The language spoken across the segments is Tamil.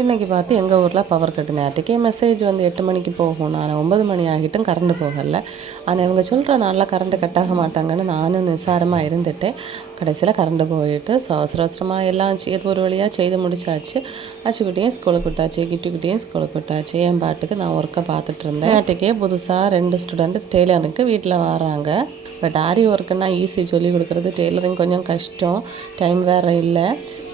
இன்றைக்கி பார்த்து எங்கள் ஊரில் பவர் கட்டு நேற்றுக்கே மெசேஜ் வந்து 8 மணிக்கு போகும். நான் 9 மணி ஆகிட்டும் கரண்ட் போகலை. ஆனால் இவங்க சொல்கிற நாளில் கரண்ட்டு கட்டாக மாட்டாங்கன்னு நானும் நிசாரமாக இருந்துட்டு கடைசியில் கரண்ட்டு போயிட்டு அவசர அவசரமாக எல்லாம் ஒரு வழியாக செய்து முடிச்சாச்சு. அச்சுக்குட்டியும் ஸ்கூலுக்கு விட்டாச்சு, கிட்டிக்குட்டியும் ஸ்கூலுக்கு விட்டாச்சு. என் பாட்டுக்கு நான் ஒர்க்கை பார்த்துட்டு இருந்தேன். நேற்றுக்கே புதுசாக 2 ஸ்டூடெண்ட்டு டெய்லருக்கு வீட்டில் வராங்க. பட் ஆரி ஒர்க்குன்னா ஈஸி, சொல்லிக் கொடுக்குறது. டெய்லரிங் கொஞ்சம் கஷ்டம், டைம் வேறு இல்லை.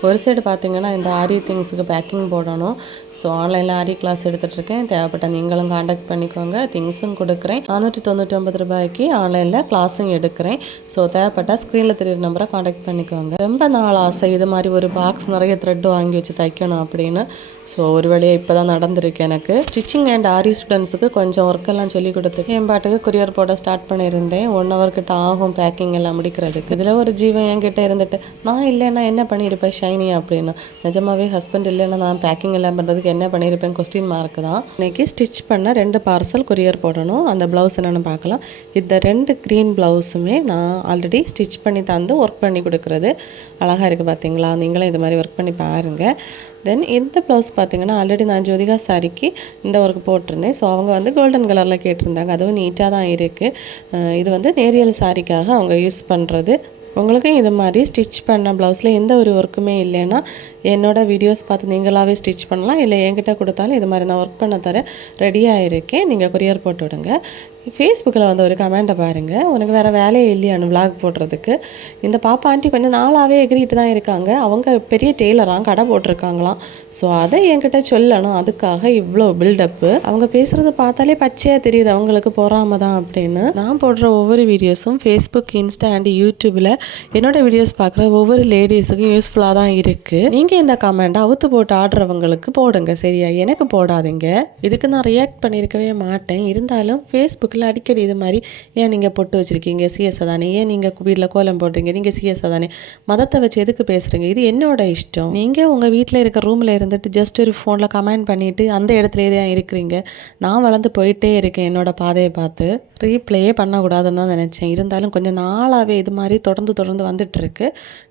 ஒரு சைடு பார்த்திங்கன்னா இந்த ஆரி திங்ஸுக்கு பேக்கிங் போடணும். ஸோ ஆன்லைனில் ஆரி கிளாஸ் எடுத்துகிட்ருக்கேன். தேவைப்பட்ட நீங்களும் காண்டாக்ட் பண்ணிக்கோங்க. திங்ஸும் கொடுக்குறேன். 499 ரூபாய்க்கு ஆன்லைனில் கிளாஸும் எடுக்கிறேன். ஸோ தேவைப்பட்டால் ஸ்க்ரீனில் தெரியுற நம்பரை காண்டாக்ட் பண்ணிக்கோங்க. ரொம்ப நாள் ஆசை இது மாதிரி ஒரு பாக்ஸ் நிறைய த்ரெட்டு வாங்கி வச்சு தைக்கணும் அப்படின்னு. ஸோ ஒரு வழியாக இப்போ தான் நடந்திருக்கு எனக்கு. ஸ்டிச்சிங் அண்ட் ஆரி ஸ்டூடெண்ட்ஸுக்கு கொஞ்சம் ஒர்க்கெல்லாம் சொல்லி கொடுத்து என் பாட்டுக்கு கொரியர் போட ஸ்டார்ட் பண்ணியிருந்தேன். 1 hour கிட்ட ஆகும் பேக்கிங் எல்லாம் முடிக்கிறதுக்கு. இதில் ஒரு ஜீவன் என்கிட்ட இருந்துட்டு நான் இல்லைன்னா என்ன பண்ணியிருப்பேன் ஷைனி அப்படின்னு. நிஜமாவே ஹஸ்பண்ட் இல்லைன்னா நான் பேக்கிங் எல்லாம் பண்ணுறதுக்கு என்ன பண்ணியிருப்பேன் கொஸ்டின் மார்க் தான். இன்றைக்கி ஸ்டிச் பண்ண 2 பார்சல் கொரியர் போடணும். அந்த ப்ளவுஸ் என்னென்னு பார்க்கலாம். இந்த 2 க்ரீன் ப்ளவுஸுமே நான் ஆல்ரெடி ஸ்டிச் பண்ணி தந்து ஒர்க் பண்ணி கொடுக்குறது. அழகாக இருக்குது பார்த்தீங்களா? நீங்களும் இது மாதிரி ஒர்க் பண்ணி பாருங்கள். தென் இந்த ப்ளவுஸ் பார்த்திங்கன்னா ஆல்ரெடி நான் ஜோதிகா சாரிக்கு இந்த ஒர்க் போட்டிருந்தேன். ஸோ அவங்க வந்து கோல்டன் கலரில் கேட்டிருந்தாங்க. அதுவும் நீட்டாக தான் இருக்குது. இது வந்து நேரியல் சாரிக்காக அவங்க யூஸ் பண்ணுறது. உங்களுக்கும் இது மாதிரி ஸ்டிச் பண்ண ப்ளவுஸில் எந்த ஒரு ஒர்க்குமே இல்லைன்னா என்னோடய வீடியோஸ் பார்த்து நீங்களாகவே ஸ்டிச் பண்ணலாம். இல்லை என்கிட்ட கொடுத்தாலும் இது மாதிரி நான் ஒர்க் பண்ண தர ரெடியாக இருக்கேன். நீங்கள் கொரியர் போட்டு விடுங்க. ஃபேஸ்புக்கில் வந்து ஒரு கமெண்ட்டை பாருங்கள். உனக்கு வேறு வேலையே இல்லையானு விளாக் போடுறதுக்கு. இந்த பாப்பா ஆண்டி கொஞ்சம் நாளாகவே எகிரிட்டு தான் இருக்காங்க. அவங்க பெரிய டெய்லராக கடை போட்டிருக்காங்களாம். ஸோ அதை என்கிட்ட சொல்லணும். அதுக்காக இவ்வளோ பில்டப்பு. அவங்க பேசுகிறது பார்த்தாலே பச்சையாக தெரியுது அவங்களுக்கு பொறாம தான் அப்படின்னு. நான் போடுற ஒவ்வொரு வீடியோஸும் ஃபேஸ்புக், இன்ஸ்டா அண்ட் யூடியூப்பில் என்னோடய வீடியோஸ் பார்க்குற ஒவ்வொரு லேடிஸுக்கும் யூஸ்ஃபுல்லாக தான் இருக்குது. நீங்கள் இந்த கமெண்ட்டை அவுத்து போட்டு ஆடுறவங்களுக்கு போடுங்க, சரியா? எனக்கு போடாதீங்க. இதுக்கு நான் ரியாக்ட் பண்ணியிருக்கவே மாட்டேன். இருந்தாலும் ஃபேஸ்புக்கில் அடிக்கடி இது மாதிரி ஏன் நீங்கள் பொட்டு வச்சுருக்கீங்க, சிஎஸ் தானே, ஏன் நீங்கள் வீட்டில் கோலம் போடுறீங்க, நீங்கள் சிஎஸ் தானே, மதத்தை வச்சு எதுக்கு பேசுகிறீங்க, இது என்னோட இஷ்டம். நீங்கள் உங்கள் வீட்டில் இருக்க ரூமில் இருந்துட்டு ஜஸ்ட் ஒரு ஃபோனில் கமெண்ட் பண்ணிவிட்டு அந்த இடத்துல தான் இருக்கிறீங்க. நான் வளர்ந்து போயிட்டே இருக்கேன் என்னோட பாதையை பார்த்து. ரீப்ளேயே பண்ணக்கூடாதுன்னு தான் நினச்சேன். இருந்தாலும் கொஞ்சம் நாளாகவே இது மாதிரி தொடர்ந்து வந்துட்டுருக்கு.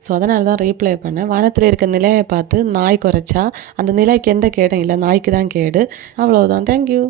ஸோ அதனால தான் ரீப்ளே பண்ணேன். வானத்தில் இருக்க நிலையை பார்த்து நாய் குறைச்சா அந்த நிலைக்கு எந்த கேடும் இல்லை, நாய்க்கு தான் கேடு. அவ்வளோதான். தேங்க்யூ.